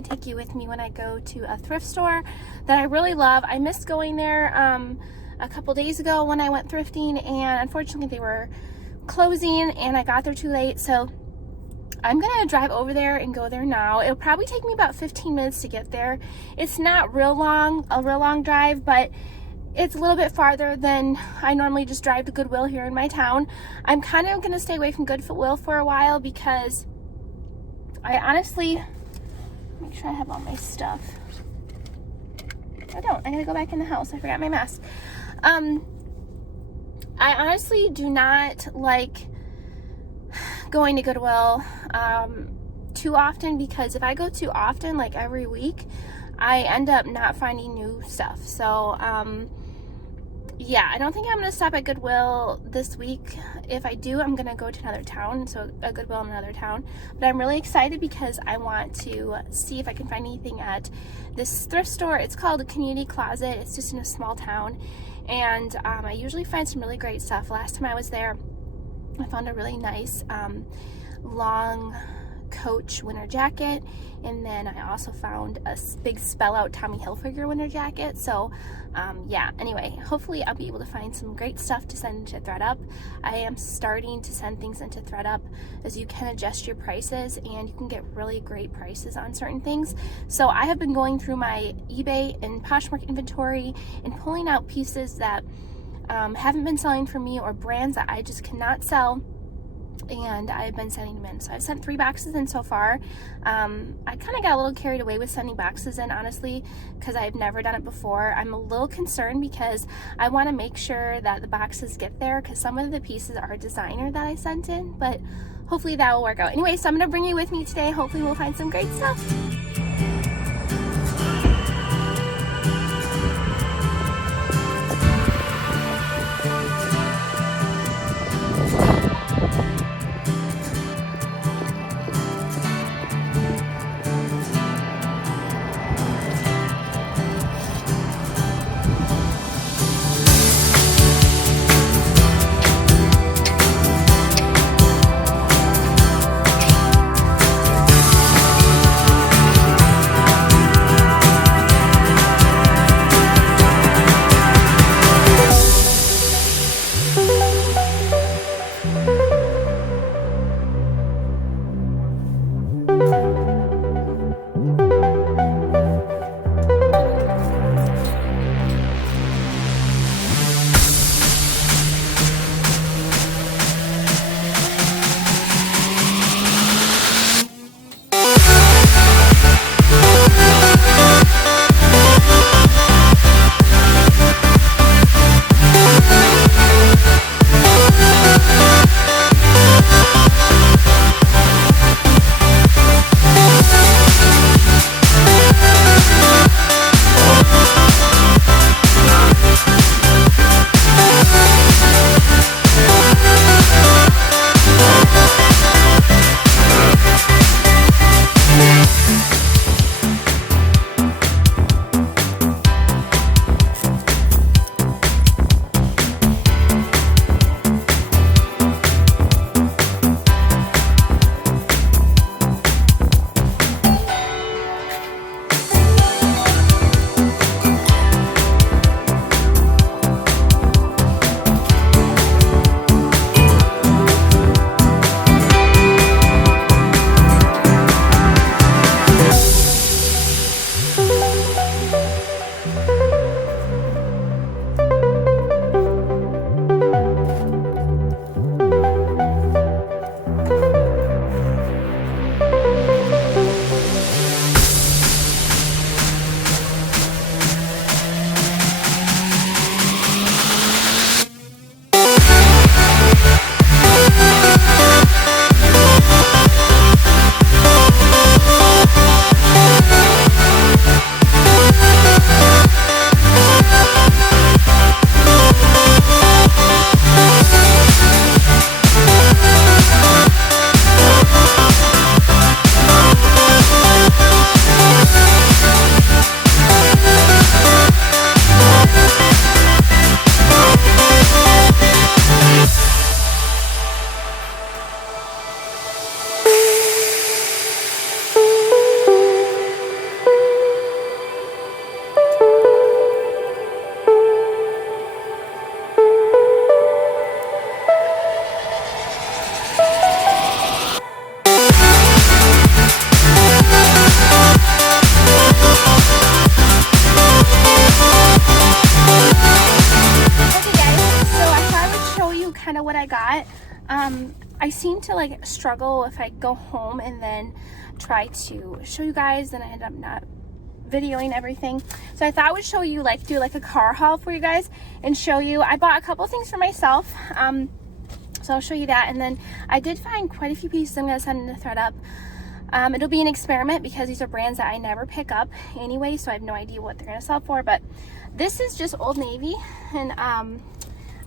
going to take you with me when I go to a thrift store that I really love. I missed going there a couple days ago when I went thrifting, and unfortunately they were closing and I got there too late. So I'm gonna drive over there and go there now. It'll probably take me about 15 minutes to get there. It's not a real long drive, but it's a little bit farther than I normally just drive to Goodwill here in my town. I'm kind of gonna stay away from Goodwill for a while because I honestly, make sure I have all my stuff. I don't, I gotta go back in the house. I forgot my mask. I honestly do not like going to Goodwill too often, because if I go too often, like every week, I end up not finding new stuff. So yeah, I don't think I'm gonna stop at Goodwill this week. If I do, I'm gonna go to another town, so a Goodwill in another town. But I'm really excited because I want to see if I can find anything at this thrift store. It's called a Community Closet. It's just in a small town, and I usually find some really great stuff. Last time I was there, I found a really nice long Coach winter jacket, and then I also found a big spell out Tommy Hilfiger winter jacket. So yeah, anyway, hopefully I'll be able to find some great stuff to send into ThREDUP. I am starting to send things into ThREDUP, as you can adjust your prices and you can get really great prices on certain things. So I have been going through my eBay and Poshmark inventory and pulling out pieces that haven't been selling for me, or brands that I just cannot sell, and I've been sending them in. So I've sent 3 boxes in so far. I kind of got a little carried away with sending boxes in, honestly, because I've never done it before. I'm a little concerned because I want to make sure that the boxes get there, because some of the pieces are designer that I sent in, but hopefully that will work out. Anyway, so I'm going to bring you with me today. Hopefully we'll find some great stuff. I got. I seem to like struggle if I go home and then try to show you guys, then I end up not videoing everything. So I thought I would show you, like, do like a car haul for you guys and show you. I bought a couple things for myself, so I'll show you that. And then I did find quite a few pieces I'm gonna send in the ThreadUp. It'll be an experiment because these are brands that I never pick up anyway, so I have no idea what they're gonna sell for. But this is just Old Navy, and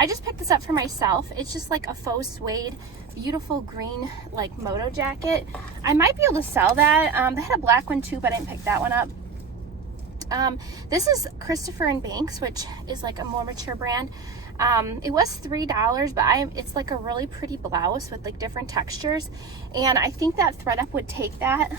I just picked this up for myself. It's just like a faux suede, beautiful green like moto jacket. I might be able to sell that. They had a black one too, but I didn't pick that one up. This is Christopher & Banks, which is like a more mature brand. It was $3, but it's like a really pretty blouse with like different textures, and I think that ThreadUp would take that.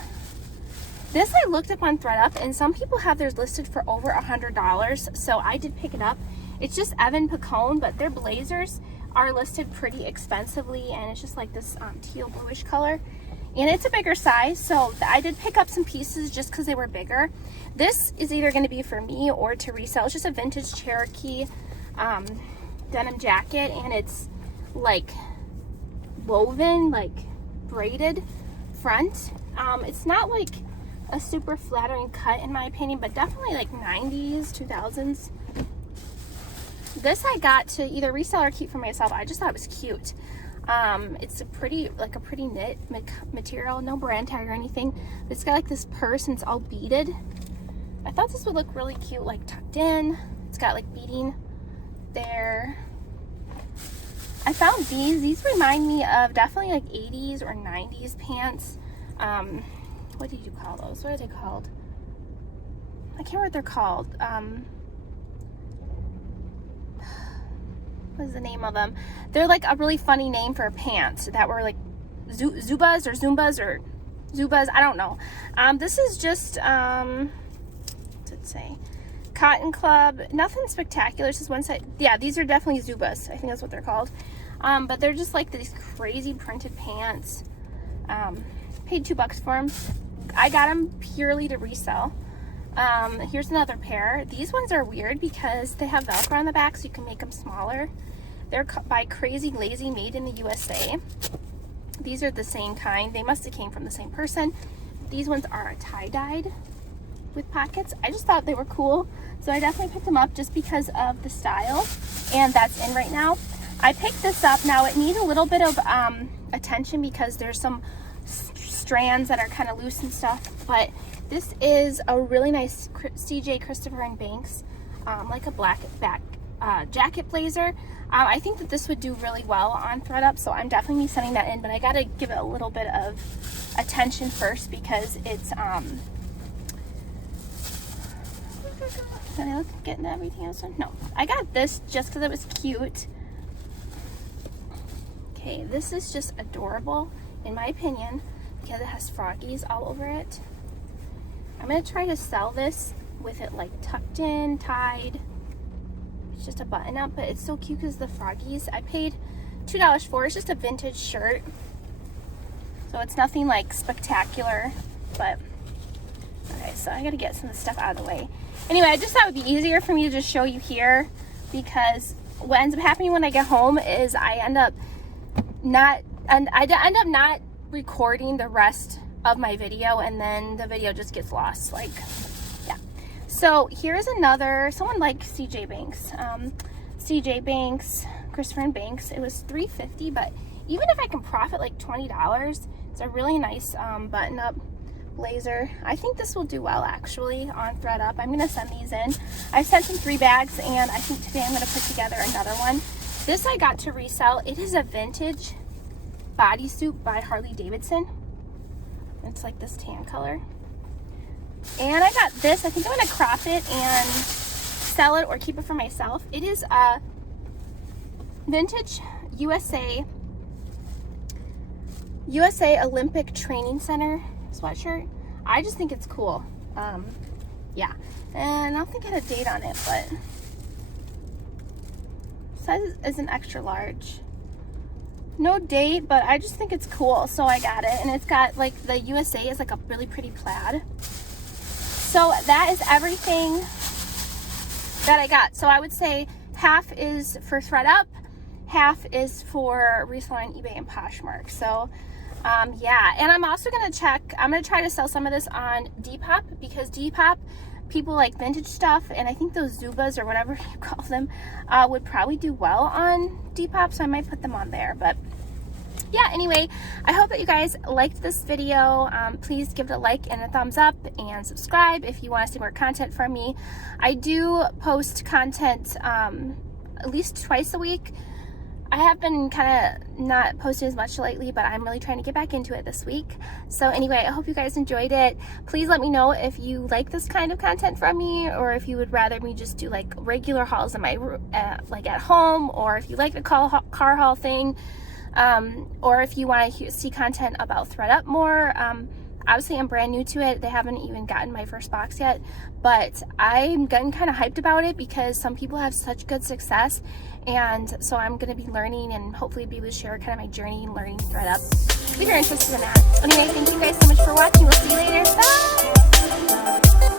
This I looked up on ThreadUp, and some people have theirs listed for over $100, so I did pick it up. It's just Evan Picone, but their blazers are listed pretty expensively, and it's just like this teal bluish color, and it's a bigger size, so I did pick up some pieces just because they were bigger. This is either going to be for me or to resell. It's just a vintage Cherokee denim jacket, and it's like woven, like braided front. It's not like a super flattering cut in my opinion, but definitely like 90s, 2000s. This I got to either resell or keep for myself. I just thought it was cute. It's a pretty knit material, no brand tag or anything. It's got like this purse, and it's all beaded. I thought this would look really cute, like tucked in. It's got like beading there. I found these remind me of definitely like 80s or 90s pants. What did you call those? What are they called? I can't remember what they're called. What is the name of them? They're like a really funny name for pants that were like Zubas or Zumbas or Zubas. I don't know. This is just, what's it say? Cotton Club. Nothing spectacular. It's just one side. Yeah, these are definitely Zubas. I think that's what they're called. But they're just like these crazy printed pants. Paid $2 for them. I got them purely to resell. Here's another pair. These ones are weird because they have Velcro on the back, so you can make them smaller. They're by Crazy Lazy, made in the USA. These are the same kind. They must have came from the same person. These ones are tie-dyed with pockets. I just thought they were cool, so I definitely picked them up just because of the style, and that's in right now. I picked this up. Now it needs a little bit of attention because there's some strands that are kind of loose and stuff, but this is a really nice CJ Christopher & Banks, like a black back jacket blazer. I think that this would do really well on ThreadUp, so I'm definitely sending that in, but I gotta give it a little bit of attention first because it's Can I look getting everything else on? No, I got this just because it was cute. Okay, this is just adorable in my opinion because it has froggies all over it. I'm gonna try to sell this with it like tucked in, tied. It's just a button up, but it's so cute because the froggies. I paid $2 for it. It's just a vintage shirt, so it's nothing like spectacular, but okay, so I gotta get some of the stuff out of the way. Anyway, I just thought it would be easier for me to just show you here because what ends up happening when I get home is I end up not recording the rest of my video, and then the video just gets lost. Like, yeah. So here's another, someone like CJ Banks, Christopher & Banks. It was $3.50, but even if I can profit like $20, it's a really nice button-up blazer. I think this will do well actually on ThreadUp. I'm gonna send these in. I've sent in 3 bags, and I think today I'm gonna put together another one. This I got to resell. It is a vintage bodysuit by Harley Davidson. It's like this tan color. And I got this. I think I'm going to crop it and sell it or keep it for myself. It is a vintage USA Olympic Training Center sweatshirt. I just think it's cool. Yeah. And I don't think it had a date on it, but size is an extra large. No date, but I just think it's cool, so I got it. And it's got like the USA is like a really pretty plaid. So that is everything that I got. So I would say half is for ThreadUp, half is for Reselling, eBay, and Poshmark. So yeah, and I'm also gonna try to sell some of this on Depop, because Depop, people like vintage stuff, and I think those Zubas or whatever you call them would probably do well on Depop, so I might put them on there. But yeah, anyway, I hope that you guys liked this video. Please give it a like and a thumbs up, and subscribe if you want to see more content from me. I do post content at least twice a week. I have been kind of not posting as much lately, but I'm really trying to get back into it this week. So anyway, I hope you guys enjoyed it. Please let me know if you like this kind of content from me, or if you would rather me just do like regular hauls in my like at home, or if you like the car haul thing, or if you want to see content about THREDUP more. Obviously, I'm brand new to it. They haven't even gotten my first box yet, but I'm getting kind of hyped about it because some people have such good success, and so I'm going to be learning and hopefully be able to share kind of my journey in learning THREDUP if you're interested in that. Anyway, thank you guys so much for watching. We'll see you later. Bye!